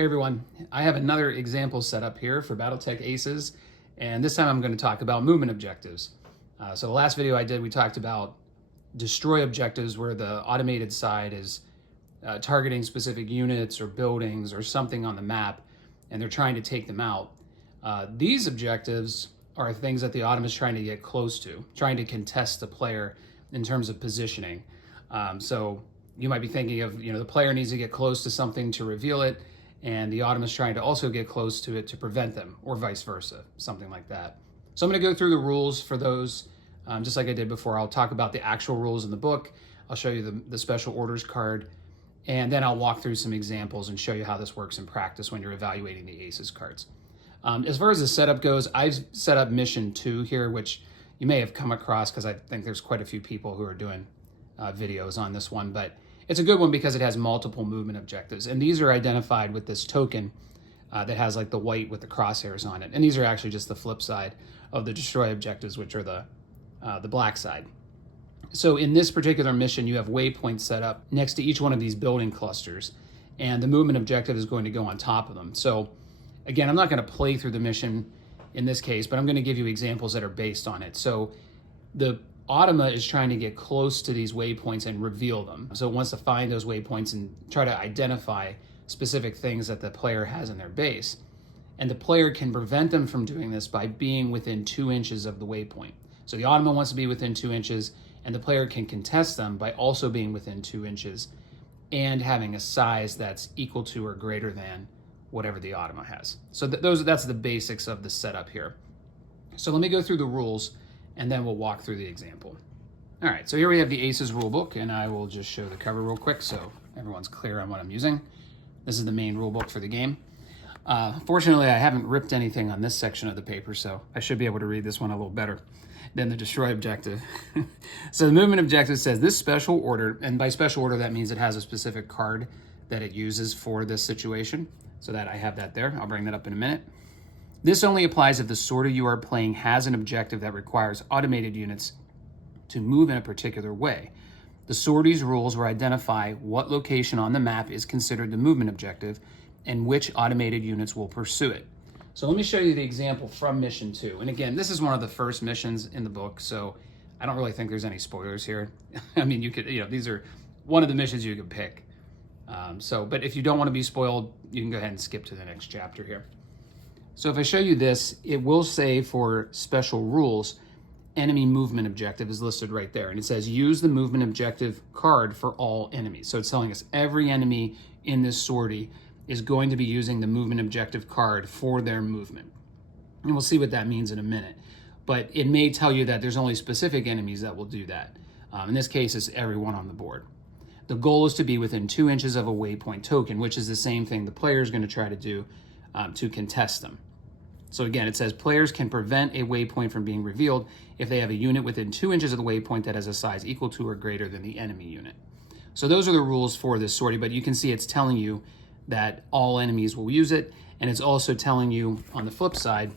Hey everyone, I have another example set up here for BattleTech Aces, and this time I'm going to talk about movement objectives. So the last video I did, we talked about destroy objectives where the automated side is targeting specific units or buildings or something on the map, and they're trying to take them out. These objectives are things that the Automa is trying to get close to, trying to contest the player in terms of positioning. So you might be thinking of, the player needs to get close to something to reveal it, and the Automa is trying to also get close to it to prevent them, or vice versa, something like that. So I'm going to go through the rules for those, just like I did before. I'll talk about the actual rules in the book. I'll show you the special orders card, and then I'll walk through some examples and show you how this works in practice when you're evaluating the Aces cards. As far as the setup goes, I've set up mission 2 here, which you may have come across because I think there's quite a few people who are doing videos on this one, but it's a good one because it has multiple movement objectives, and these are identified with this token that has like the white with the crosshairs on it, and these are actually just the flip side of the destroy objectives, which are the black side. So in this particular mission, you have waypoints set up next to each one of these building clusters, and the movement objective is going to go on top of them. So again, I'm not going to play through the mission in this case, but I'm going to give you examples that are based on it. So the Automa is trying to get close to these waypoints and reveal them. So it wants to find those waypoints and try to identify specific things that the player has in their base. And the player can prevent them from doing this by being within 2 inches of the waypoint. So the Automa wants to be within 2 inches, and the player can contest them by also being within 2 inches and having a size that's equal to or greater than whatever the Automa has. So that's the basics of the setup here. So let me go through the rules, and then we'll walk through the example. All right, so here we have the Aces rulebook, and I will just show the cover real quick so everyone's clear on what I'm using. This is the main rulebook for the game. Fortunately, I haven't ripped anything on this section of the paper, so I should be able to read this one a little better than the destroy objective. So the movement objective says this special order, and by special order that means it has a specific card that it uses for this situation, so that I have that there. I'll bring that up in a minute. This only applies if the sorter you are playing has an objective that requires automated units to move in a particular way. The sortie's rules will identify what location on the map is considered the movement objective and which automated units will pursue it. So let me show you the example from mission 2. And again, this is one of the first missions in the book, so I don't really think there's any spoilers here. I mean, you could, these are one of the missions you could pick. But if you don't want to be spoiled, you can go ahead and skip to the next chapter here. So if I show you this, it will say for special rules, enemy movement objective is listed right there. And it says use the movement objective card for all enemies. So it's telling us every enemy in this sortie is going to be using the movement objective card for their movement. And we'll see what that means in a minute. But it may tell you that there's only specific enemies that will do that. In this case, it's everyone on the board. The goal is to be within 2 inches of a waypoint token, which is the same thing the player is going to try to do to contest them. So again, it says players can prevent a waypoint from being revealed if they have a unit within 2 inches of the waypoint that has a size equal to or greater than the enemy unit. So those are the rules for this sortie, but you can see it's telling you that all enemies will use it, and it's also telling you on the flip side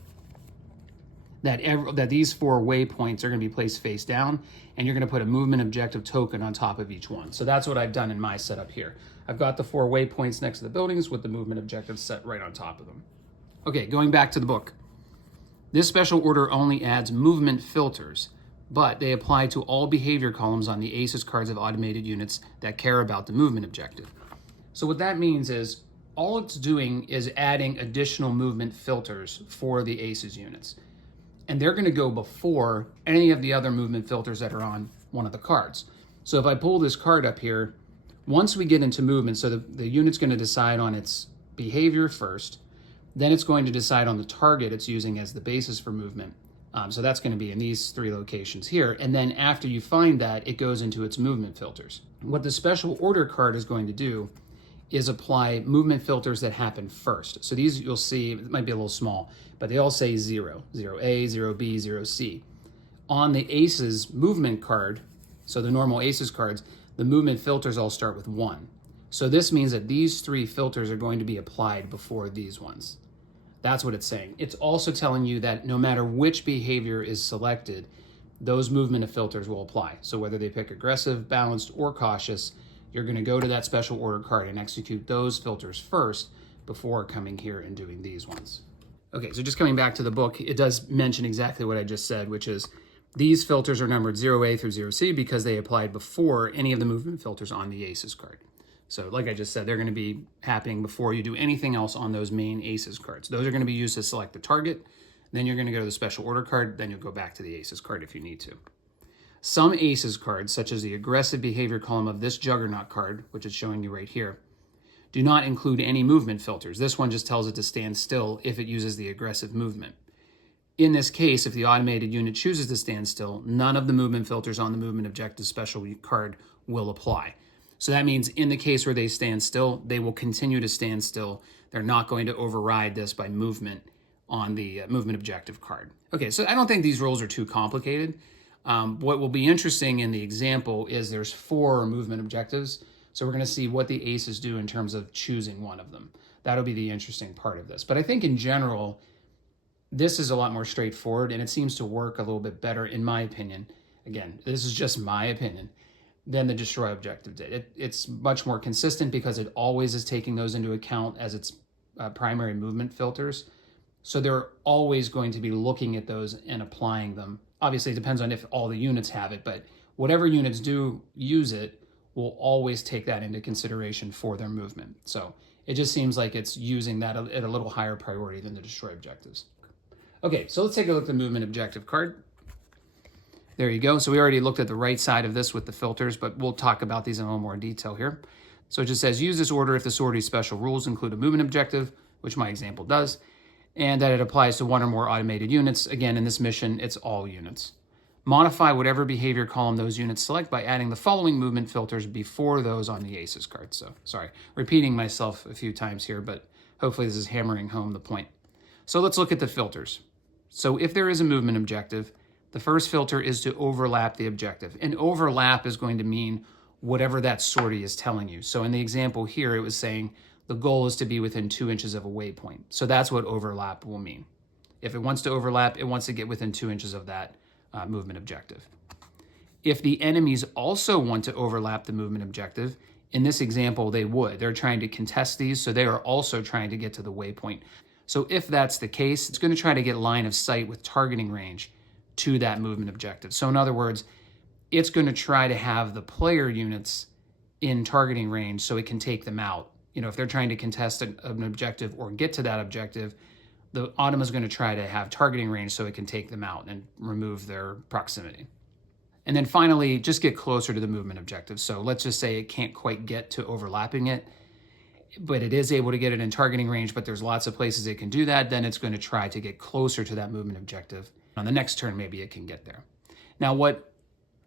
that these 4 waypoints are going to be placed face down, and you're going to put a movement objective token on top of each one. So that's what I've done in my setup here. I've got the 4 waypoints next to the buildings with the movement objective set right on top of them. Okay, going back to the book. This special order only adds movement filters, but they apply to all behavior columns on the Aces cards of automated units that care about the movement objective. So what that means is all it's doing is adding additional movement filters for the Aces units. And they're going to go before any of the other movement filters that are on one of the cards. So if I pull this card up here, once we get into movement, so the unit's going to decide on its behavior first, then it's going to decide on the target it's using as the basis for movement. So that's going to be in these 3 locations here. And then after you find that, it goes into its movement filters. What the special order card is going to do is apply movement filters that happen first. So these you'll see, it might be a little small, but they all say 0. 0A, 0B, 0C. On the Aces movement card, so the normal Aces cards, the movement filters all start with 1. So this means that these 3 filters are going to be applied before these ones. That's what it's saying. It's also telling you that no matter which behavior is selected, those movement filters will apply. So whether they pick aggressive, balanced, or cautious, you're going to go to that special order card and execute those filters first before coming here and doing these ones. Okay, so just coming back to the book, it does mention exactly what I just said, which is these filters are numbered 0A through 0C because they applied before any of the movement filters on the Aces card. So like I just said, they're going to be happening before you do anything else on those main Aces cards. Those are going to be used to select the target. Then you're going to go to the special order card. Then you'll go back to the Aces card if you need to. Some Aces cards, such as the aggressive behavior column of this Juggernaut card, which is showing you right here, do not include any movement filters. This one just tells it to stand still if it uses the aggressive movement. In this case, if the automated unit chooses to stand still, none of the movement filters on the movement objective special card will apply. So that means in the case where they stand still, they will continue to stand still. They're not going to override this by movement on the movement objective card. Okay, so I don't think these rules are too complicated. What will be interesting in the example is there's 4 movement objectives. So we're going to see what the Aces do in terms of choosing one of them. That'll be the interesting part of this. But I think in general, this is a lot more straightforward, and it seems to work a little bit better, in my opinion. Again, this is just my opinion, than the destroy objective did. It's much more consistent because it always is taking those into account as its primary movement filters. So they're always going to be looking at those and applying them. Obviously, it depends on if all the units have it, but whatever units do use it will always take that into consideration for their movement. So it just seems like it's using that at a little higher priority than the destroy objectives. Okay, so let's take a look at the movement objective card. There you go. So we already looked at the right side of this with the filters, but we'll talk about these in a little more detail here. So it just says, use this order if the sorority special rules include a movement objective, which my example does, and that it applies to 1 or more automated units. Again, in this mission, it's all units. Modify whatever behavior column those units select by adding the following movement filters before those on the Aces card. So, sorry, repeating myself a few times here, but hopefully this is hammering home the point. So let's look at the filters. So if there is a movement objective, the first filter is to overlap the objective. And overlap is going to mean whatever that sortie is telling you. So in the example here, it was saying the goal is to be within 2 inches of a waypoint. So that's what overlap will mean. If it wants to overlap, it wants to get within 2 inches of that movement objective. If the enemies also want to overlap the movement objective, in this example, they would. They're trying to contest these, so they are also trying to get to the waypoint. So if that's the case, it's going to try to get line of sight with targeting range to that movement objective. So in other words, it's going to try to have the player units in targeting range so it can take them out. You know, if they're trying to contest an objective or get to that objective, the Automa is going to try to have targeting range so it can take them out and remove their proximity. And then finally, just get closer to the movement objective. So let's just say it can't quite get to overlapping it, but it is able to get it in targeting range, but there's lots of places it can do that. Then it's going to try to get closer to that movement objective. On the next turn, maybe it can get there. Now, what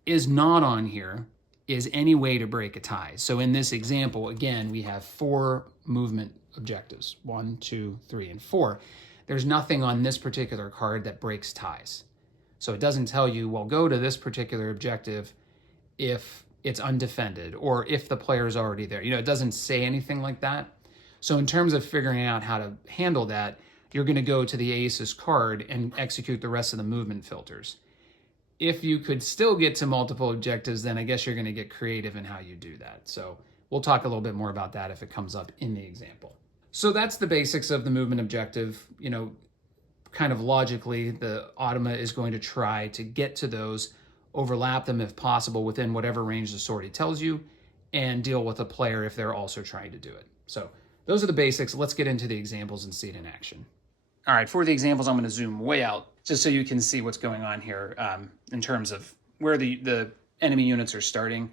is not on here is any way to break a tie. So in this example, again, we have 4 movement objectives, 1, 2, 3, and 4. There's nothing on this particular card that breaks ties. So it doesn't tell you, well, go to this particular objective if it's undefended or if the player's already there. You know, it doesn't say anything like that. So in terms of figuring out how to handle that, you're going to go to the Aces card and execute the rest of the movement filters. If you could still get to multiple objectives, then I guess you're going to get creative in how you do that. So we'll talk a little bit more about that if it comes up in the example. So that's the basics of the movement objective. You know, kind of logically, the Automa is going to try to get to those, overlap them if possible within whatever range the sortie tells you, and deal with a player if they're also trying to do it. So those are the basics. Let's get into the examples and see it in action. All right, for the examples, I'm going to zoom way out just so you can see what's going on here in terms of where the enemy units are starting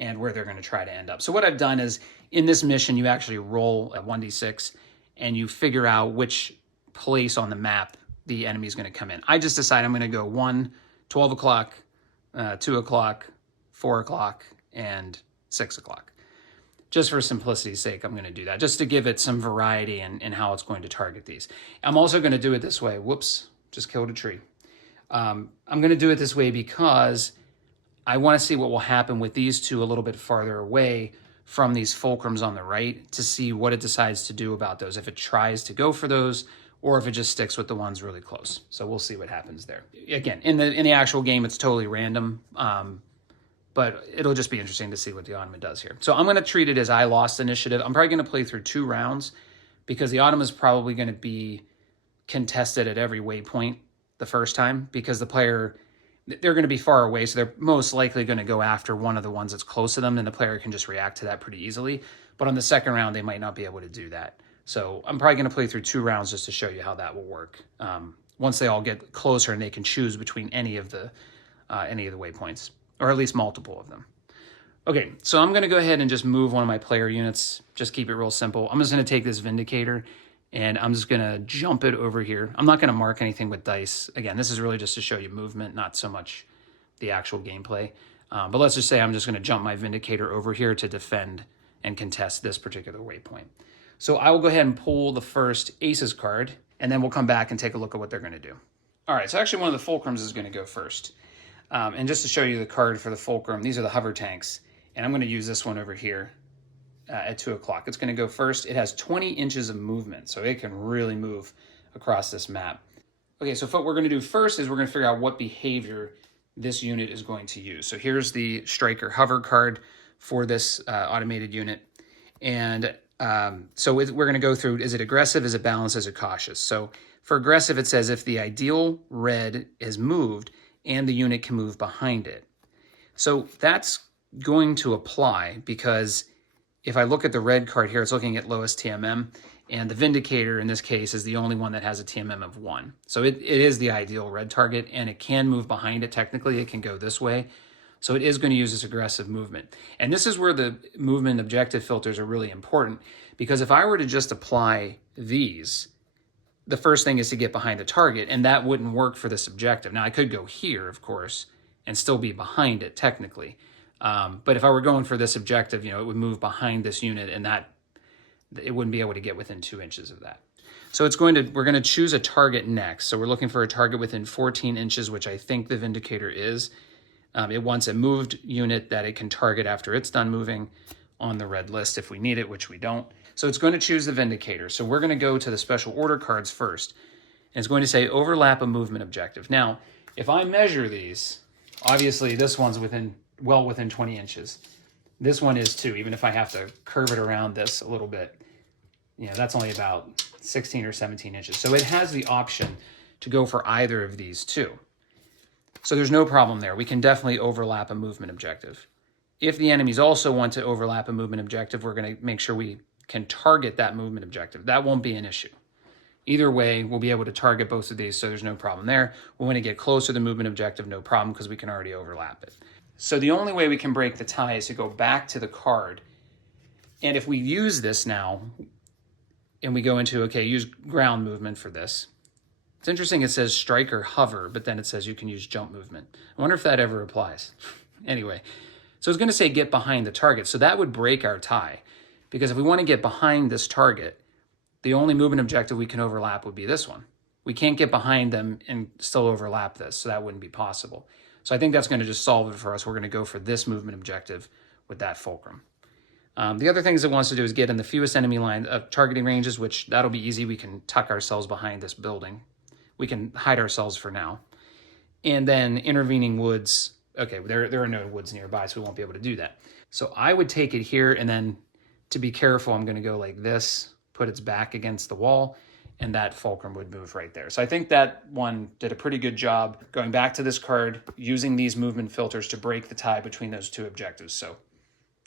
and where they're going to try to end up. So what I've done is, in this mission, you actually roll a 1d6 and you figure out which place on the map the enemy is going to come in. I just decide I'm going to go 1, 12 o'clock, 2 o'clock, 4 o'clock, and 6 o'clock. Just for simplicity's sake, I'm going to do that, just to give it some variety in how it's going to target these. I'm also going to do it this way. Whoops, just killed a tree. I'm going to do it this way because I want to see what will happen with these two a little bit farther away from these fulcrums on the right to see what it decides to do about those, if it tries to go for those or if it just sticks with the ones really close. So we'll see what happens there. Again, in the actual game, it's totally random, but it'll just be interesting to see what the Automa does here. So I'm going to treat it as I lost initiative. I'm probably going to play through 2 rounds because the Automa is probably going to be contested at every waypoint the first time, because the player, they're going to be far away, so they're most likely going to go after one of the ones that's close to them, and the player can just react to that pretty easily. But on the second round, they might not be able to do that. So I'm probably going to play through 2 rounds just to show you how that will work. Once they all get closer and they can choose between any of the waypoints, or at least multiple of them. Okay, so I'm going to go ahead and just move one of my player units. Just keep it real simple. I'm just going to take this Vindicator, and I'm just going to jump it over here. I'm not going to mark anything with dice. Again, this is really just to show you movement, not so much the actual gameplay. But let's just say I'm just going to jump my Vindicator over here to defend and contest this particular waypoint. So I will go ahead and pull the first Aces card, and then we'll come back and take a look at what they're going to do. All right, so actually one of the Fulcrums is going to go first. And just to show you the card for the Fulcrum, these are the hover tanks. And I'm going to use this one over here at 2 o'clock. It's going to go first. It has 20 inches of movement, so it can really move across this map. Okay, so what we're going to do first is we're going to figure out what behavior this unit is going to use. So here's the Striker hover card for this automated unit. And so we're going to go through, is it aggressive, is it balanced, is it cautious? So for aggressive, it says if the ideal red is moved and the unit can move behind it. So that's going to apply, because if I look at the red card here, it's looking at lowest TMM, and the Vindicator in this case is the only one that has a TMM of 1. So it is the ideal red target, and it can move behind it. Technically, it can go this way. So it is going to use this aggressive movement. And this is where the movement objective filters are really important, because if I were to just apply these, the first thing is to get behind the target, and that wouldn't work for this objective. Now, I could go here, of course, and still be behind it technically. But if I were going for this objective, it would move behind this unit, and that it wouldn't be able to get within 2 inches of that. So we're going to choose a target next. So we're looking for a target within 14 inches, which I think the Vindicator is. It wants a moved unit that it can target after it's done moving on the red list if we need it, which we don't. So it's going to choose the Vindicator. So we're going to go to the special order cards first. And it's going to say overlap a movement objective. Now, if I measure these, obviously this one's well within 20 inches. This one is too, even if I have to curve it around this a little bit. That's only about 16 or 17 inches. So it has the option to go for either of these two. So there's no problem there. We can definitely overlap a movement objective. If the enemies also want to overlap a movement objective, we're going to make sure we can target that movement objective. That won't be an issue. Either way, we'll be able to target both of these, so there's no problem there. When we get closer to the movement objective, no problem, because we can already overlap it. So the only way we can break the tie is to go back to the card. And if we use this now, and we go into, okay, use ground movement for this. It's interesting, it says Striker hover, but then it says you can use jump movement. I wonder if that ever applies. Anyway, so it's going to say get behind the target. So that would break our tie, because if we want to get behind this target, the only movement objective we can overlap would be this one. We can't get behind them and still overlap this, so that wouldn't be possible. So I think that's going to just solve it for us. We're going to go for this movement objective with that Fulcrum. The other things it wants to do is get in the fewest enemy line of targeting ranges, which that'll be easy. We can tuck ourselves behind this building. We can hide ourselves for now. And then intervening woods. Okay, there are no woods nearby, so we won't be able to do that. So I would take it here, and then to be careful, I'm going to go like this, put its back against the wall, and that Fulcrum would move right there. So I think that one did a pretty good job going back to this card, using these movement filters to break the tie between those two objectives. So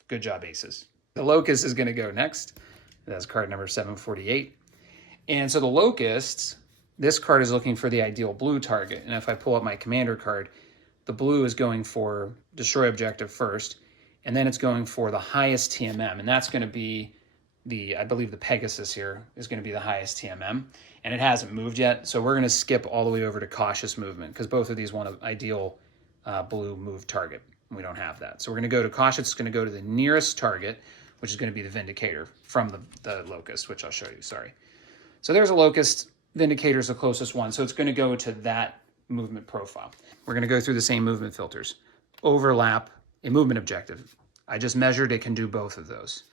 good job, Aces. The Locust is going to go next. That's card number 748. And so the Locust, this card is looking for the ideal blue target. And if I pull up my commander card, the blue is going for destroy objective first, and then it's going for the highest TMM. And that's going to be I believe the Pegasus here is going to be the highest TMM, and it hasn't moved yet. So we're going to skip all the way over to cautious movement, because both of these want an ideal blue move target. And we don't have that. So we're going to go to cautious. It's going to go to the nearest target, which is going to be the Vindicator from the Locust, which I'll show you, sorry. So there's a Locust. Vindicator is the closest one. So it's going to go to that movement profile. We're going to go through the same movement filters. Overlap a movement objective. I just measured it can do both of those.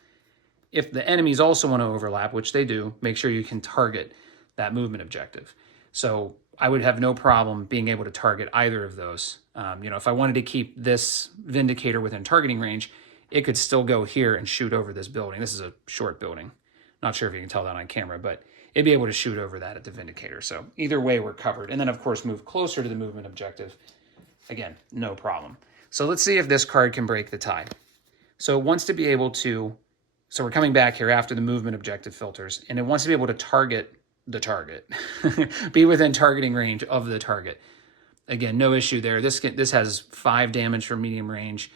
If the enemies also want to overlap, which they do, make sure you can target that movement objective. So I would have no problem being able to target either of those. If I wanted to keep this Vindicator within targeting range, it could still go here and shoot over this building. This is a short building, Not sure if you can tell that on camera, but it'd be able to shoot over that at the Vindicator. So either way, we're covered. And then, of course, move closer to the movement objective. Again, no problem. So let's see if this card can break the tie. So it wants to be able to, so we're coming back here after the movement objective filters, and it wants to be able to target the target, be within targeting range of the target. Again, no issue there. This has 5 damage for medium range.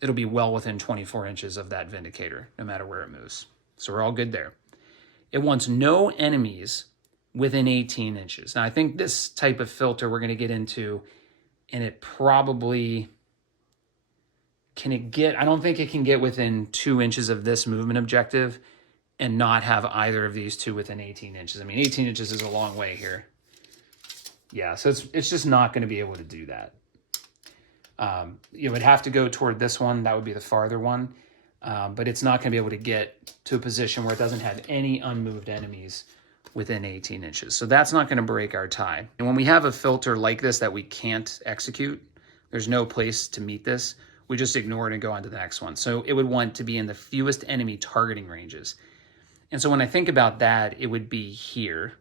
It'll be well within 24 inches of that Vindicator, no matter where it moves. So we're all good there. It wants no enemies within 18 inches. Now, I think this type of filter we're going to get into, and it probably, can it get, I don't think it can get within 2 inches of this movement objective and not have either of these two within 18 inches. I mean, 18 inches is a long way here. Yeah, so it's just not going to be able to do that. You would have to go toward this one. That would be the farther one. But it's not going to be able to get to a position where it doesn't have any unmoved enemies within 18 inches. So that's not going to break our tie. And when we have a filter like this that we can't execute, there's no place to meet this, we just ignore it and go on to the next one. So it would want to be in the fewest enemy targeting ranges. And so when I think about that, it would be here.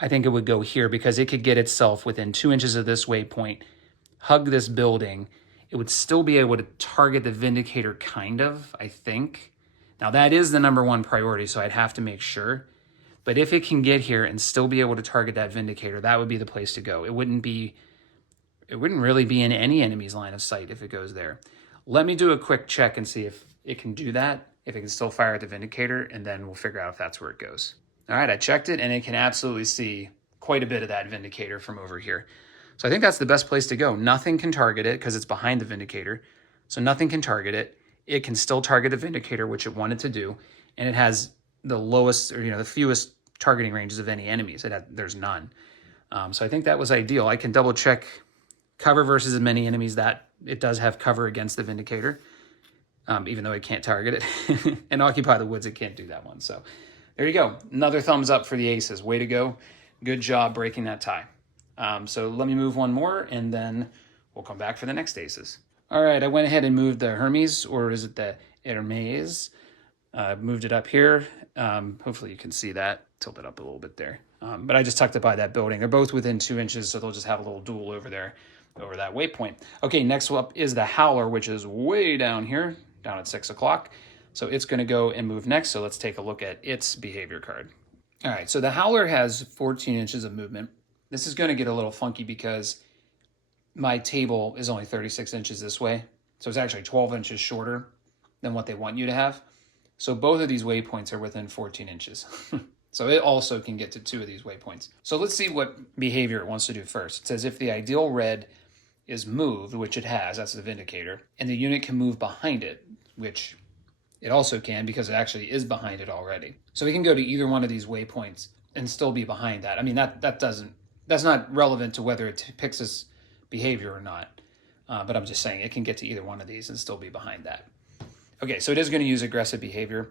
I think it would go here because it could get itself within 2 inches of this waypoint, hug this building. It would still be able to target the Vindicator, kind of, I think. Now, that is the #1 priority, so I'd have to make sure. But if it can get here and still be able to target that Vindicator, that would be the place to go. It wouldn't really be in any enemy's line of sight if it goes there. Let me do a quick check and see if it can do that, if it can still fire at the Vindicator, and then we'll figure out if that's where it goes. All right, I checked it, and it can absolutely see quite a bit of that Vindicator from over here. So I think that's the best place to go. Nothing can target it because it's behind the Vindicator. So nothing can target it. It can still target the Vindicator, which it wanted to do, and it has the lowest, or the fewest targeting ranges of any enemies. There's none. So I think that was ideal. I can double check cover versus as many enemies. That it does have cover against the Vindicator, even though it can't target it. And Occupy the Woods, it can't do that one. So there you go. Another thumbs up for the aces. Way to go. Good job breaking that tie. So let me move one more, and then we'll come back for the next aces. All right, I went ahead and moved the Hermes, or is it the Hermes? Moved it up here. Hopefully you can see that. Tilt it up a little bit there. But I just tucked it by that building. They're both within 2 inches, so they'll just have a little duel over there, over that waypoint. Okay, next up is the Howler, which is way down here, down at 6 o'clock. So it's going to go and move next, so let's take a look at its behavior card. All right, so the Howler has 14 inches of movement. This is going to get a little funky because my table is only 36 inches this way, so it's actually 12 inches shorter than what they want you to have. So both of these waypoints are within 14 inches. So it also can get to 2 of these waypoints. So let's see what behavior it wants to do first. It says if the ideal red is moved, which it has, that's the Vindicator, and the unit can move behind it, which it also can because it actually is behind it already. So we can go to either one of these waypoints and still be behind that. I mean, that's not relevant to whether it picks this behavior or not. But I'm just saying it can get to either one of these and still be behind that. Okay, so it is going to use aggressive behavior.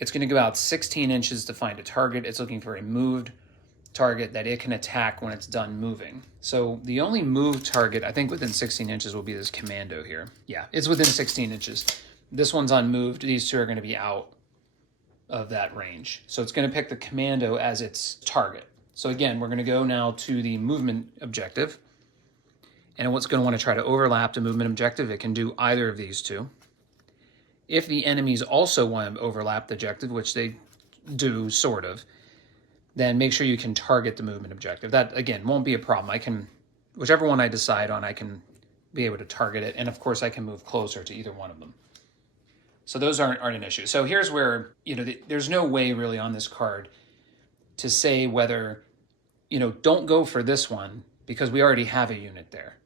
It's going to go out 16 inches to find a target. It's looking for a moved target that it can attack when it's done moving. So the only moved target, I think within 16 inches, will be this Commando here. Yeah, it's within 16 inches. This one's unmoved. These two are going to be out of that range. So it's going to pick the Commando as its target. So again, we're going to go now to the movement objective. And what's going to want to try to overlap the movement objective. It can do either of these two. If the enemies also want to overlap the objective, which they do, sort of, then make sure you can target the movement objective. That, again, won't be a problem. Whichever one I decide on, I can be able to target it. And, of course, I can move closer to either one of them. So those aren't an issue. So here's where, there's no way really on this card to say whether, don't go for this one because we already have a unit there.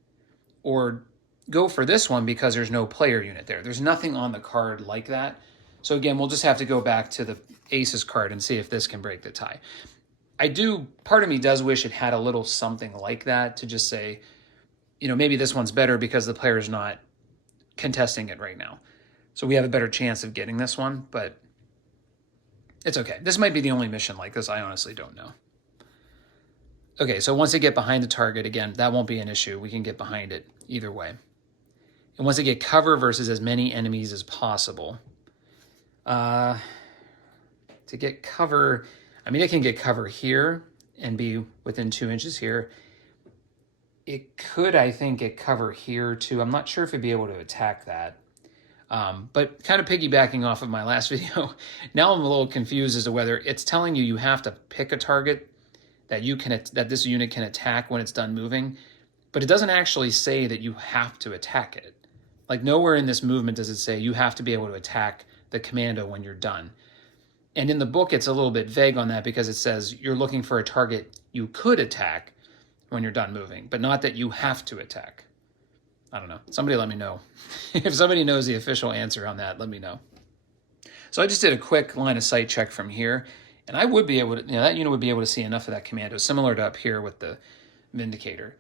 Or go for this one because there's no player unit there. There's nothing on the card like that. So again, we'll just have to go back to the aces card and see if this can break the tie. Part of me does wish it had a little something like that to just say, maybe this one's better because the player's not contesting it right now. So we have a better chance of getting this one, but it's okay. This might be the only mission like this. I honestly don't know. Okay, so once they get behind the target, again, that won't be an issue. We can get behind it either way. And once they get cover versus as many enemies as possible. to get cover, I mean, it can get cover here and be within 2 inches here. It could, I think, get cover here too. I'm not sure if it'd be able to attack that. But kind of piggybacking off of my last video, now I'm a little confused as to whether it's telling you have to pick a target that this unit can attack when it's done moving, but it doesn't actually say that you have to attack it. Like nowhere in this movement does it say you have to be able to attack the commando when you're done. And in the book, it's a little bit vague on that because it says you're looking for a target you could attack when you're done moving, but not that you have to attack. I don't know. Somebody let me know. If somebody knows the official answer on that, let me know. So I just did a quick line of sight check from here, and I would be able to, that unit would be able to see enough of that commando, similar to up here with the Vindicator.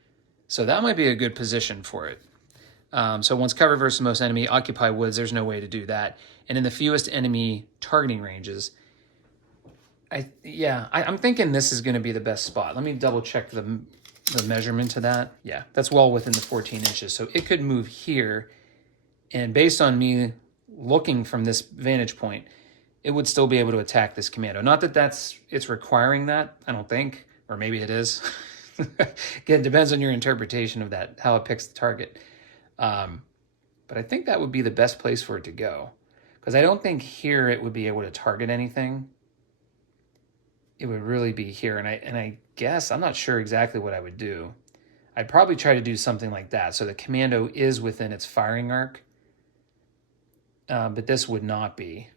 So that might be a good position for it. So once cover versus most enemy, occupy woods, there's no way to do that. And in the fewest enemy targeting ranges, I'm thinking this is going to be the best spot. Let me double check the measurement to that. Yeah, that's well within the 14 inches. So it could move here, and based on me looking from this vantage point, it would still be able to attack this commando. Not that it's requiring that, I don't think, or maybe it is. Again, it depends on your interpretation of that, how it picks the target. But I think that would be the best place for it to go, because I don't think here it would be able to target anything. It would really be here, and I guess I'm not sure exactly what I would do. I'd probably try to do something like that, so the commando is within its firing arc, but this would not be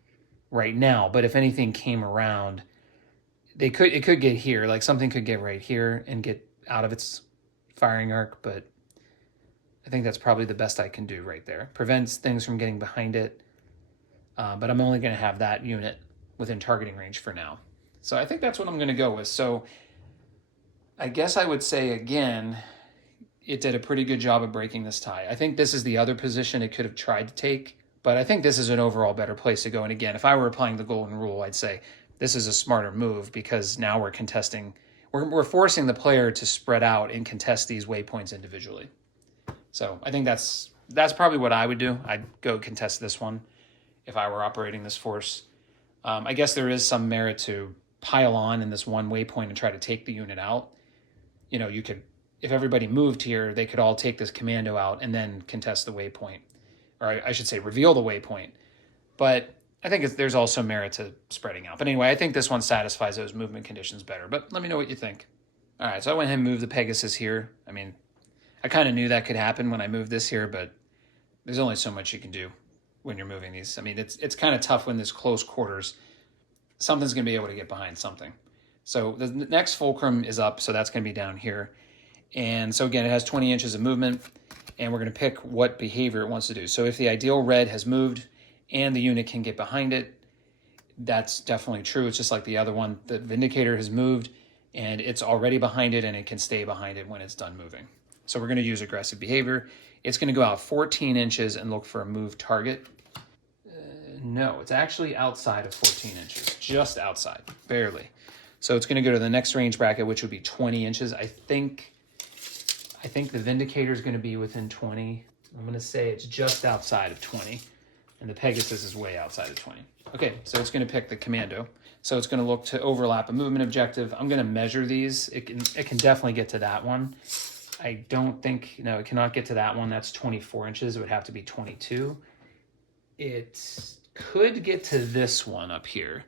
right now. But if anything came around, it could get here, like something could get right here and get out of its firing arc. But I think that's probably the best I can do right there. Prevents things from getting behind it, but I'm only going to have that unit within targeting range for now. So I think that's what I'm going to go with. So I guess I would say, again, it did a pretty good job of breaking this tie. I think this is the other position it could have tried to take, but I think this is an overall better place to go. And again, if I were applying the golden rule, I'd say this is a smarter move, because now we're contesting, we're forcing the player to spread out and contest these waypoints individually. So I think that's probably what I would do. I'd go contest this one if I were operating this force. I guess there is some merit to pile on in this one waypoint and try to take the unit out. You could, if everybody moved here, they could all take this commando out and then contest the waypoint, or I should say reveal the waypoint. But I think there's also merit to spreading out. But anyway, I think this one satisfies those movement conditions better. But let me know what you think. All right, so I went ahead and moved the Pegasus here. I mean, I kind of knew that could happen when I moved this here, but there's only so much you can do when you're moving these. I mean, it's kind of tough when there's close quarters. Something's going to be able to get behind something. So the next fulcrum is up, so that's going to be down here. And so again, it has 20 inches of movement, and we're going to pick what behavior it wants to do. So if the ideal red has moved and the unit can get behind it, that's definitely true. It's just like the other one. The Vindicator has moved, and it's already behind it, and it can stay behind it when it's done moving. So we're going to use aggressive behavior. It's going to go out 14 inches and look for a move target. No, it's actually outside of 14 inches, just outside, barely. So it's going to go to the next range bracket, which would be 20 inches. I think the Vindicator is going to be within 20. I'm going to say it's just outside of 20, and the Pegasus is way outside of 20. Okay, so it's going to pick the commando. So it's going to look to overlap a movement objective. I'm going to measure these. It can definitely get to that one. I don't think, no, it cannot get to that one. That's 24 inches. It would have to be 22. It could get to this one up here.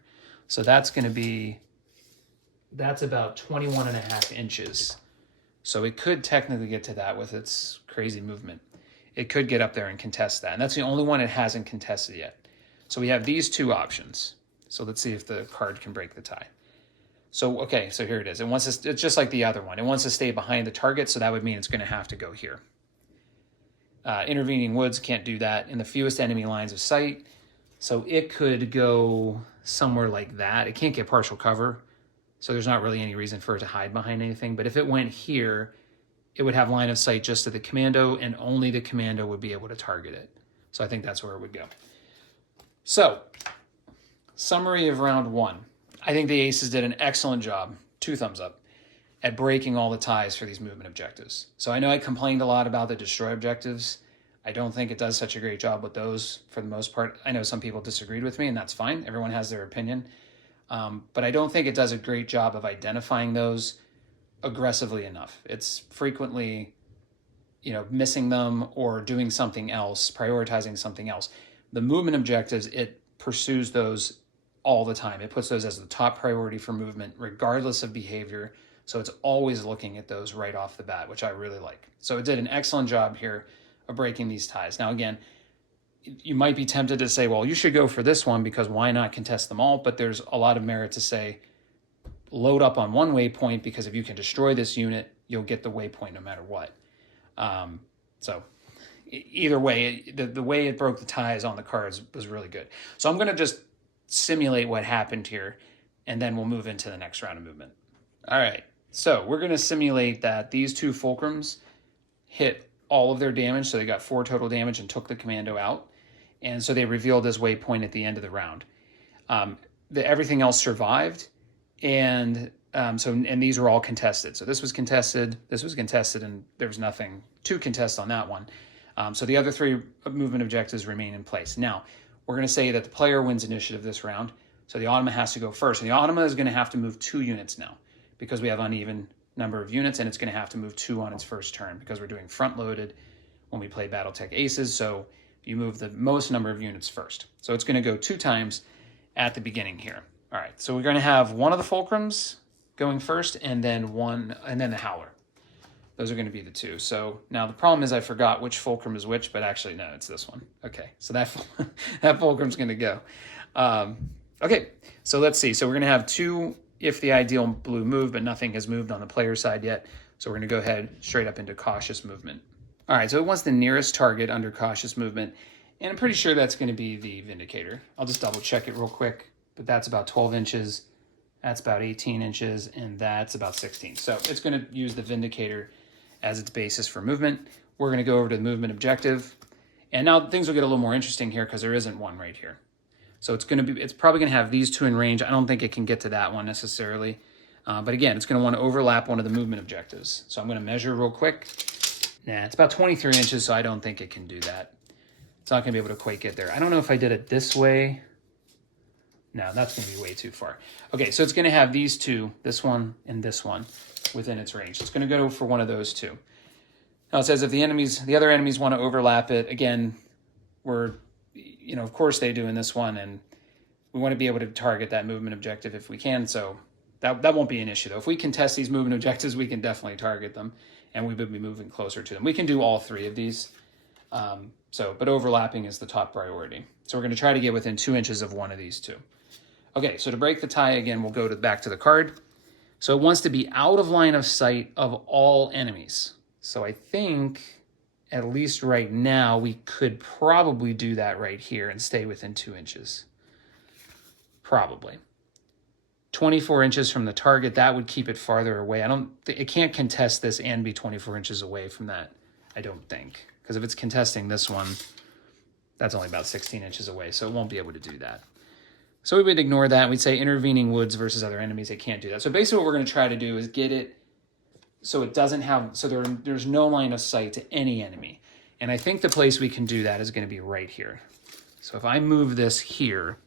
So that's going to be, that's about 21 and a half inches. So it could technically get to that with its crazy movement. It could get up there and contest that. And that's the only one it hasn't contested yet. So we have these two options. So let's see if the card can break the tie. So, okay, so here it is. It's just like the other one. It wants to stay behind the target, so that would mean it's going to have to go here. Intervening woods can't do that. In the fewest enemy lines of sight, so it could go somewhere like that. It can't get partial cover, so there's not really any reason for it to hide behind anything. But if it went here, it would have line of sight just to the commando, and only the commando would be able to target it. So I think that's where it would go. So, summary of round one. I think the aces did an excellent job, 2 thumbs up, at breaking all the ties for these movement objectives. So I know I complained a lot about the destroy objectives. I don't think it does such a great job with those for the most part. I know some people disagreed with me, and that's fine. Everyone has their opinion. but I don't think it does a great job of identifying those aggressively enough. It's frequently, missing them or doing something else, prioritizing something else. The movement objectives, it pursues those all the time. It puts those as the top priority for movement, regardless of behavior. So it's always looking at those right off the bat, which I really like. So it did an excellent job here of breaking these ties. Now, again, you might be tempted to say, well, you should go for this one because why not contest them all? But there's a lot of merit to say, load up on one waypoint, because if you can destroy this unit, you'll get the waypoint no matter what. So either way, the way it broke the ties on the cards was really good. So I'm going to just simulate what happened here, and then we'll move into the next round of movement. All right, so we're going to simulate that these two fulcrums hit all of their damage, so they got 4 total damage and took the commando out, and so they revealed this waypoint at the end of the round. Everything else survived, and these were all contested. So this was contested, and there was nothing to contest on that one. So the other 3 movement objectives remain in place. Now, we're going to say that the player wins initiative this round, so the Automa has to go first. And the Automa is going to have to move 2 units now, because we have uneven number of units, and it's going to have to move 2 on its first turn, because we're doing front-loaded when we play BattleTech Aces, so you move the most number of units first. So it's going to go 2 times at the beginning here. All right, so we're going to have one of the fulcrums going first, and then the Howler. Those are going to be the 2. So now the problem is I forgot which fulcrum is which, but actually, no, it's this one. Okay, so that fulcrum's going to go. Okay, so let's see. So we're going to have 2 if the ideal blue move, but nothing has moved on the player side yet. So we're going to go ahead straight up into cautious movement. All right, so it wants the nearest target under cautious movement, and I'm pretty sure that's going to be the Vindicator. I'll just double check it real quick, but that's about 12 inches. That's about 18 inches, and that's about 16. So it's going to use the Vindicator as its basis for movement. We're going to go over to the movement objective. And now things will get a little more interesting here, because there isn't one right here. So it's probably going to have these 2 in range. I don't think it can get to that one necessarily. But again, it's going to want to overlap one of the movement objectives. So I'm going to measure real quick. Nah, it's about 23 inches, so I don't think it can do that. It's not going to be able to quite get there. I don't know if I did it this way. No, that's going to be way too far. Okay, so it's going to have these 2, this one and this one, within its range. It's going to go for one of those 2. Now it says if the other enemies want to overlap it, again, of course they do in this one, and we want to be able to target that movement objective if we can, so that won't be an issue though. If we contest these movement objectives, we can definitely target them, and we would be moving closer to them. We can do all 3 of these, but overlapping is the top priority. So we're going to try to get within 2 inches of one of these 2. Okay, so to break the tie again, we'll go back to the card. So it wants to be out of line of sight of all enemies. So I think, at least right now, we could probably do that right here and stay within 2 inches. Probably. 24 inches from the target, that would keep it farther away. It can't contest this and be 24 inches away from that, I don't think. Because if it's contesting this one, that's only about 16 inches away, so it won't be able to do that. So we would ignore that. We'd say intervening woods versus other enemies. It can't do that. So basically what we're going to try to do is get it so it doesn't have, so there's no line of sight to any enemy. And I think the place we can do that is going to be right here. So if I move this here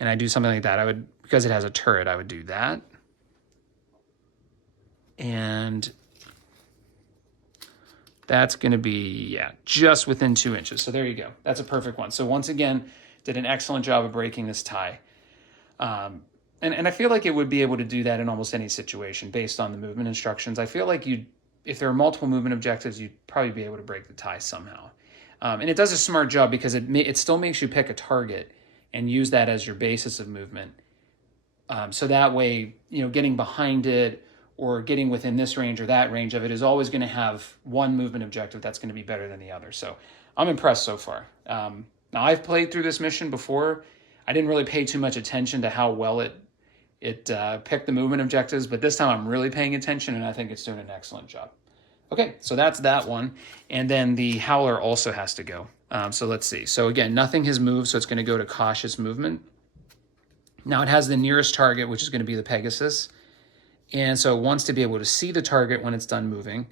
and I do something like that, because it has a turret, I would do that. And that's going to be, just within 2 inches. So there you go. That's a perfect one. So once again, did an excellent job of breaking this tie. And I feel like it would be able to do that in almost any situation based on the movement instructions. I feel like if there are multiple movement objectives, you'd probably be able to break the tie somehow. And it does a smart job because it still makes you pick a target and use that as your basis of movement. So that way, getting behind it or getting within this range or that range of it is always going to have one movement objective that's going to be better than the other. So I'm impressed so far. Now, I've played through this mission before. I didn't really pay too much attention to how well it picked the movement objectives, but this time I'm really paying attention, and I think it's doing an excellent job. Okay, so that's that one. And then the Howler also has to go. So let's see. So again, nothing has moved, so it's going to go to cautious movement. Now it has the nearest target, which is going to be the Pegasus. And so it wants to be able to see the target when it's done moving.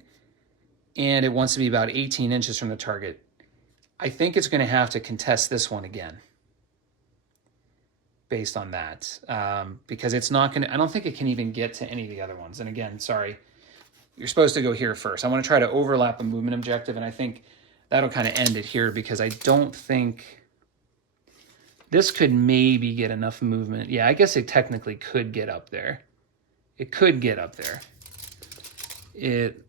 And it wants to be about 18 inches from the target. I think it's going to have to contest this one again. based on that, because it's not going to, I don't think it can even get to any of the other ones. And again, sorry, you're supposed to go here first. I want to try to overlap a movement objective, and I think that'll kind of end it here because I don't think this could maybe get enough movement. Yeah, I guess it technically could get up there. It could get up there.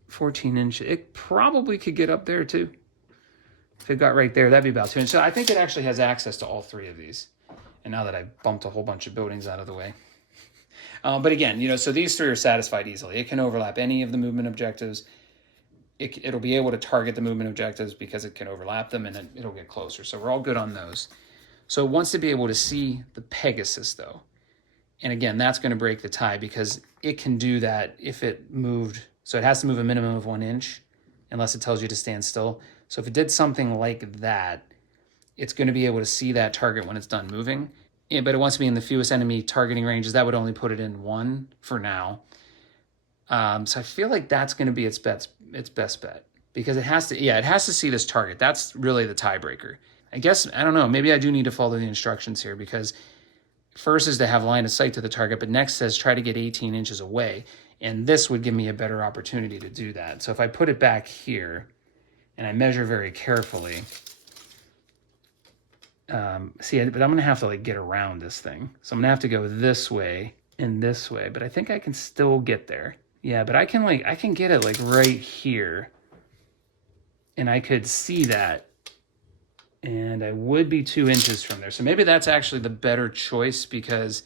14 inches, it probably could get up there too. If it got right there, that'd be about 2 inches. So I think it actually has access to all three of these. And now that I've bumped a whole bunch of buildings out of the way. But again, you know, so these three are satisfied easily. It can overlap any of the movement objectives. It'll be able to target the movement objectives because it can overlap them, and then it'll get closer. So we're all good on those. So it wants to be able to see the Pegasus though. And again, that's going to break the tie because it can do that if it moved. So it has to move a minimum of 1 inch unless it tells you to stand still. So if it did something like that, it's going to be able to see that target when it's done moving. Yeah, but it wants to be in the fewest enemy targeting ranges. That would only put it in 1 for now. So I feel like that's going to be its best bet because it has to, it has to see this target. That's really the tiebreaker. I guess, I don't know, maybe I do need to follow the instructions here because first is to have line of sight to the target, but next says try to get 18 inches away. And this would give me a better opportunity to do that. So if I put it back here and I measure very carefully, but I'm going to have to like get around this thing. So I'm going to have to go this way and this way, but I think I can still get there. Yeah, but I can get it like right here and I could see that and I would be 2 inches from there. So maybe that's actually the better choice because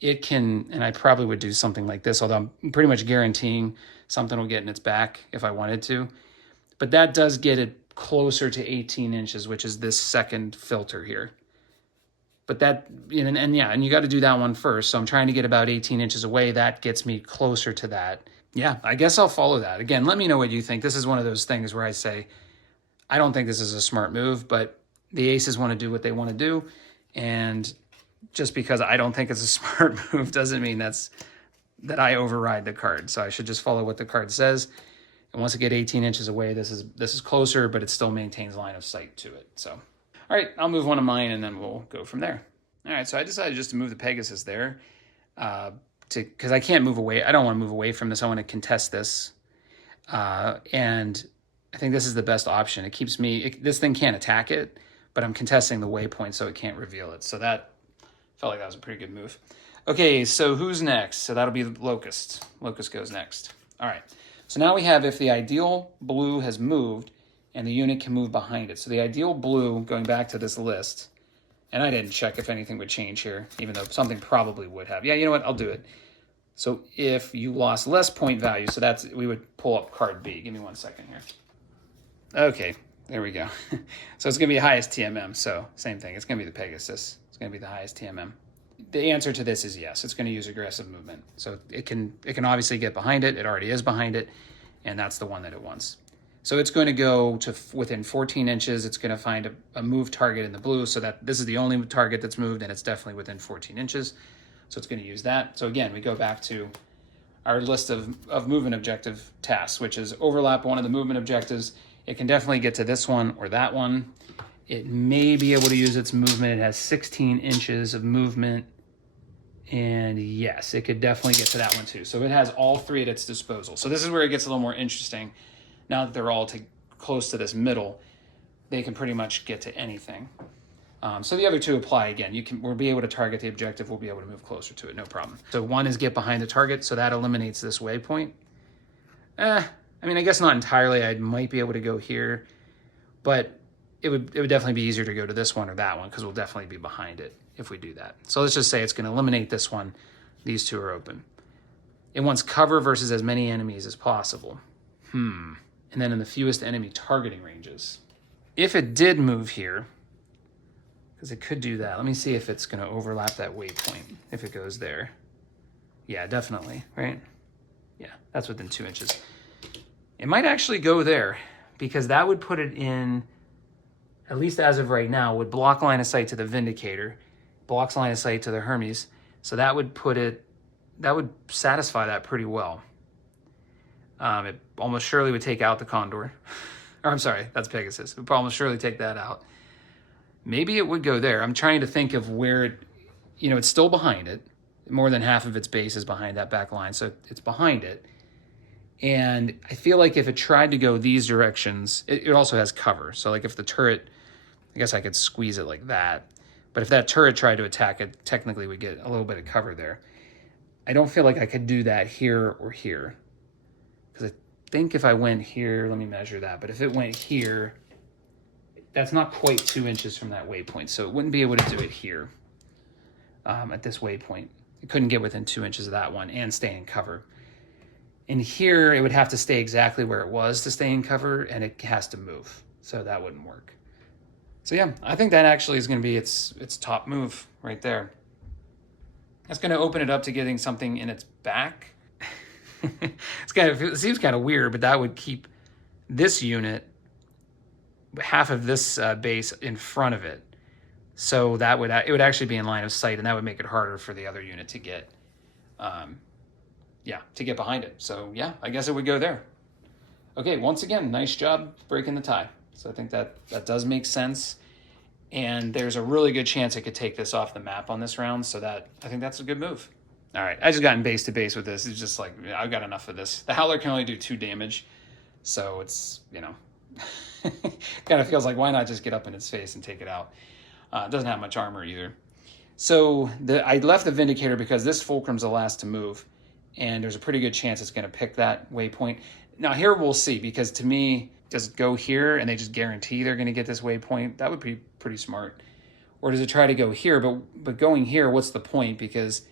it can, and I probably would do something like this, although I'm pretty much guaranteeing something will get in its back if I wanted to. But that does get it closer to 18 inches, which is this second filter here. But that, and you got to do that one first. So I'm trying to get about 18 inches away. That gets me closer to that. Yeah, I guess I'll follow that. Again, let me know what you think. This is one of those things where I say, I don't think this is a smart move, but the aces want to do what they want to do. And just because I don't think it's a smart move doesn't mean that I override the card. So I should just follow what the card says. And once I get 18 inches away, this is closer, but it still maintains line of sight to it. So, all right, I'll move one of mine and then we'll go from there. All right, so I decided just to move the Pegasus there because I can't move away. I don't want to move away from this. I want to contest this. And I think this is the best option. It keeps me, this thing can't attack it, but I'm contesting the waypoint so it can't reveal it. So that felt like that was a pretty good move. Okay, so who's next? So that'll be Locust. Locust goes next. All right. So now we have if the ideal blue has moved and the unit can move behind it. So the ideal blue, going back to this list, and I didn't check if anything would change here, even though something probably would have. Yeah, you know what? I'll do it. So if you lost less point value, so we would pull up card B. Give me 1 second here. Okay, there we go. So it's going to be highest TMM. So same thing. It's going to be the Pegasus. It's going to be the highest TMM. The answer to this is yes. It's going to use aggressive movement. So it can obviously get behind it. It already is behind it, and that's the one that it wants. So it's going to go to within 14 inches. It's going to find a move target in the blue, so that this is the only target that's moved, and it's definitely within 14 inches. So it's going to use that. So again, we go back to our list of movement objective tasks, which is overlap one of the movement objectives. It can definitely get to this one or that one. It may be able to use its movement. It has 16 inches of movement. And yes, it could definitely get to that one too. So it has all three at its disposal. So this is where it gets a little more interesting. Now that they're all close to this middle, they can pretty much get to anything. So the other two apply again. We'll be able to target the objective. We'll be able to move closer to it, no problem. So one is get behind the target. So that eliminates this waypoint. I mean, I guess not entirely. I might be able to go here, but it would definitely be easier to go to this one or that one because we'll definitely be behind it if we do that. So let's just say it's going to eliminate this one. These two are open. It wants cover versus as many enemies as possible. And then in the fewest enemy targeting ranges. If it did move here, because it could do that. Let me see if it's going to overlap that waypoint if it goes there. Yeah, definitely, right? Yeah, that's within 2 inches. It might actually go there because that would put it in, at least as of right now, would block line of sight to the Vindicator, blocks line of sight to the Hermes. So that would satisfy that pretty well. It almost surely would take out the Condor. Or I'm sorry, that's Pegasus. It would almost surely take that out. Maybe it would go there. I'm trying to think of where you know, it's still behind it. More than half of its base is behind that back line, so it's behind it. And I feel like if it tried to go these directions, it also has cover. So like if the turret, I guess I could squeeze it like that. But if that turret tried to attack it, technically we get a little bit of cover there. I don't feel like I could do that here or here. Because I think if I went here, let me measure that. But if it went here, that's not quite 2 inches from that waypoint. So it wouldn't be able to do it here at this waypoint. It couldn't get within 2 inches of that one and stay in cover. And here, it would have to stay exactly where it was to stay in cover, and it has to move. So that wouldn't work. So yeah, I think that actually is going to be its top move right there. That's going to open it up to getting something in its back. It seems kind of weird, but that would keep this unit, half of this base in front of it. So it would actually be in line of sight, and that would make it harder for the other unit to get to get behind it. So yeah, I guess it would go there. Okay, once again, nice job breaking the tie. So I think that does make sense. And there's a really good chance it could take this off the map on this round. So I think that's a good move. All right, I just gotten base to base with this. It's just like, I've got enough of this. The Howler can only do 2 damage. So it's, you know, kind of feels like, why not just get up in its face and take it out? It doesn't have much armor either. So I left the Vindicator because this Fulcrum's the last to move. And there's a pretty good chance it's going to pick that waypoint. Now here we'll see, because to me, does it go here and they just guarantee they're going to get this waypoint? That would be pretty smart. Or does it try to go here? But going here, what's the point? Because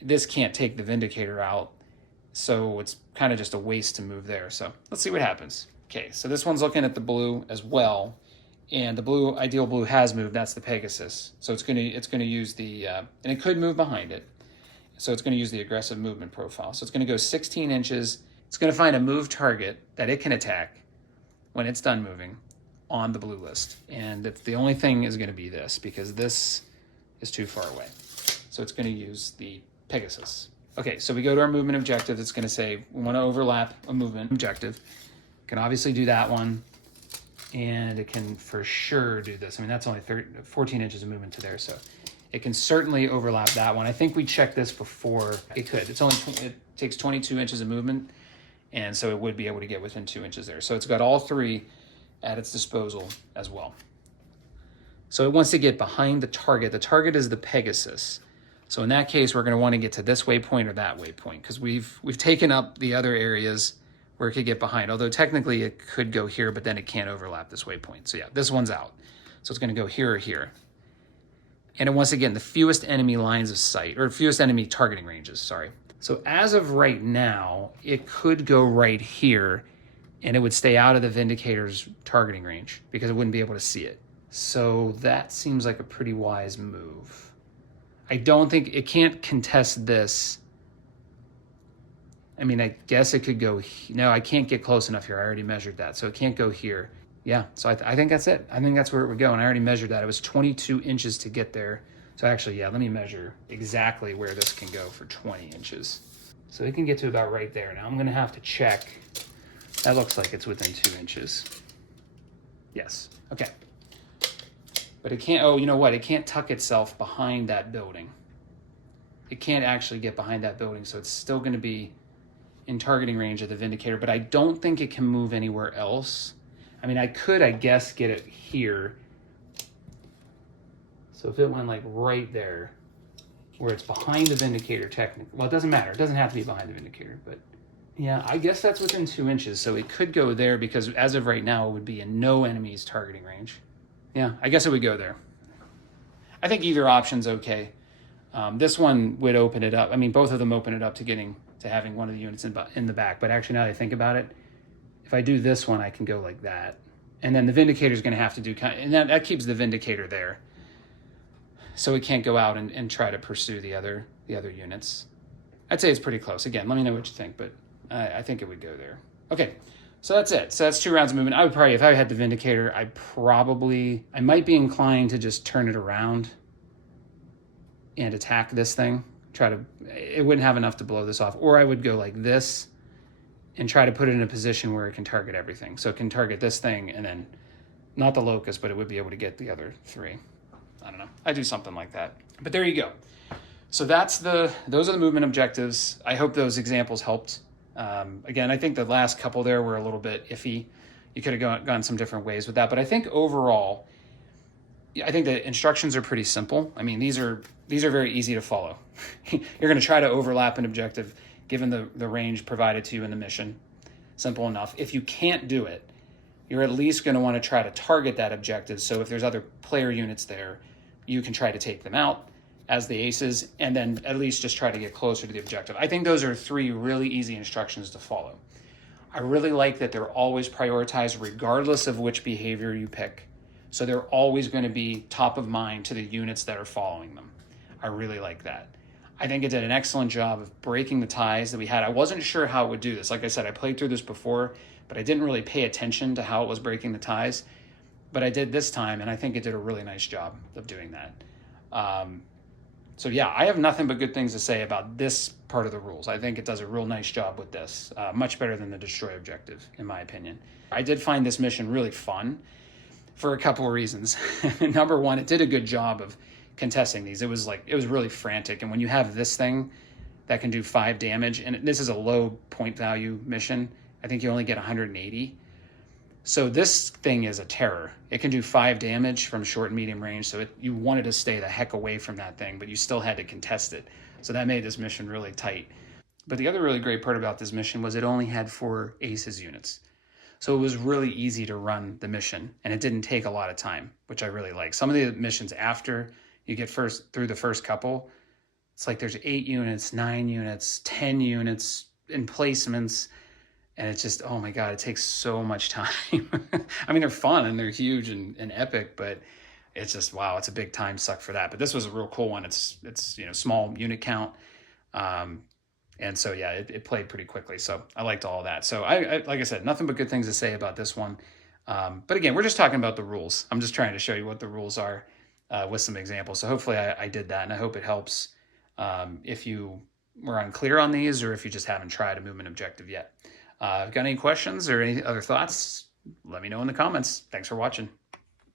this can't take the Vindicator out. So it's kind of just a waste to move there. So let's see what happens. Okay, so this one's looking at the blue as well. And the blue, ideal blue has moved. That's the Pegasus. So it's going to use the, and it could move behind it. So it's going to use the aggressive movement profile. So it's going to go 16 inches. It's going to find a move target that it can attack when it's done moving on the blue list. And the only thing is going to be this, because this is too far away. So it's going to use the Pegasus. Okay, so we go to our movement objective. It's going to say we want to overlap a movement objective. Can obviously do that one. And it can for sure do this. I mean, that's only 14 inches of movement to there. So it can certainly overlap that one. I think we checked this before. It could. It takes 22 inches of movement, and so it would be able to get within 2 inches there. So it's got all 3 at its disposal as well. So it wants to get behind the target. The target is the Pegasus. So in that case, we're going to want to get to this waypoint or that waypoint, because we've taken up the other areas where it could get behind. Although technically it could go here, but then it can't overlap this waypoint. So yeah, this one's out. So it's going to go here or here. And it wants to get in the fewest enemy lines of sight, or fewest enemy targeting ranges, sorry. So as of right now, it could go right here, and it would stay out of the Vindicator's targeting range because it wouldn't be able to see it. So that seems like a pretty wise move. I don't think, it can't contest this. I mean, I guess it could go, no, I can't get close enough here. I already measured that, so it can't go here. Yeah, so I think that's it. I think that's where it would go, and I already measured that. It was 22 inches to get there. So actually, yeah, let me measure exactly where this can go for 20 inches. So it can get to about right there. Now I'm gonna have to check. That looks like it's within 2 inches. Yes, okay. But it can't, oh, you know what? It can't tuck itself behind that building. It can't actually get behind that building, so it's still gonna be in targeting range of the Vindicator, but I don't think it can move anywhere else. I mean, I could, I guess, get it here. So if it went like right there, where it's behind the Vindicator technically, well, it doesn't matter. It doesn't have to be behind the Vindicator, but yeah, I guess that's within 2 inches. So it could go there because as of right now, it would be in no enemy's targeting range. Yeah, I guess it would go there. I think either option's okay. This one would open it up. I mean, both of them open it up to having one of the units in the back. But actually, now that I think about it, if I do this one, I can go like that. And then the Vindicator's going to have to do and that keeps the Vindicator there. So it can't go out and try to pursue the other units. I'd say it's pretty close. Again, let me know what you think, but I think it would go there. Okay, so that's it. So that's 2 rounds of movement. I would probably, if I had the Vindicator, I might be inclined to just turn it around and attack this thing. It wouldn't have enough to blow this off. Or I would go like this and try to put it in a position where it can target everything. So it can target this thing and then, not the Locust, but it would be able to get the other 3. I don't know. I do something like that. But there you go. So those are the movement objectives. I hope those examples helped. Again, I think the last couple there were a little bit iffy. You could have gone some different ways with that. But I think overall, I think the instructions are pretty simple. I mean, these are very easy to follow. You're going to try to overlap an objective given the range provided to you in the mission. Simple enough. If you can't do it, you're at least going to want to try to target that objective. So if there's other player units there, you can try to take them out as the aces, and then at least just try to get closer to the objective. I think those are 3 really easy instructions to follow. I really like that they're always prioritized regardless of which behavior you pick. So they're always going to be top of mind to the units that are following them. I really like that. I think it did an excellent job of breaking the ties that we had. I wasn't sure how it would do this. Like I said, I played through this before, but I didn't really pay attention to how it was breaking the ties. But I did this time, and I think it did a really nice job of doing that. So yeah, I have nothing but good things to say about this part of the rules. I think it does a real nice job with this, much better than the destroy objective, in my opinion. I did find this mission really fun for a couple of reasons. Number one, it did a good job of contesting these. It was really frantic. And when you have this thing that can do 5 damage, and this is a low point value mission, I think you only get 180. So this thing is a terror. It can do 5 damage from short and medium range. So you wanted to stay the heck away from that thing, but you still had to contest it. So that made this mission really tight. But the other really great part about this mission was it only had 4 aces units. So it was really easy to run the mission, and it didn't take a lot of time, which I really like. Some of the missions after you get through the first couple, it's like there's 8 units, 9 units, 10 units, emplacements, and it's just, oh my God, it takes so much time. I mean, they're fun and they're huge and epic, but it's just, wow, it's a big time suck for that. But this was a real cool one. It's small unit count. And so, yeah, it played pretty quickly. So I liked all of that. So I like I said, nothing but good things to say about this one. But again, we're just talking about the rules. I'm just trying to show you what the rules are with some examples. So hopefully I did that, and I hope it helps if you were unclear on these or if you just haven't tried a movement objective yet. If you've got any questions or any other thoughts, let me know in the comments. Thanks for watching.